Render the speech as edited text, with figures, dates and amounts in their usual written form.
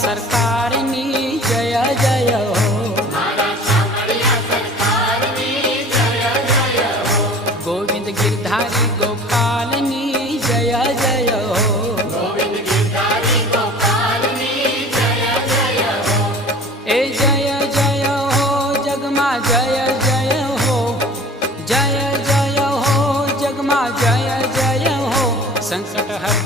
सरकारनी जय जय हो। गोविंद गिरधारी गोपालनी जय जय हो। ए जय जय हो जगमा जय जय हो। जय जय हो जगमा जय जय हो। संकट हर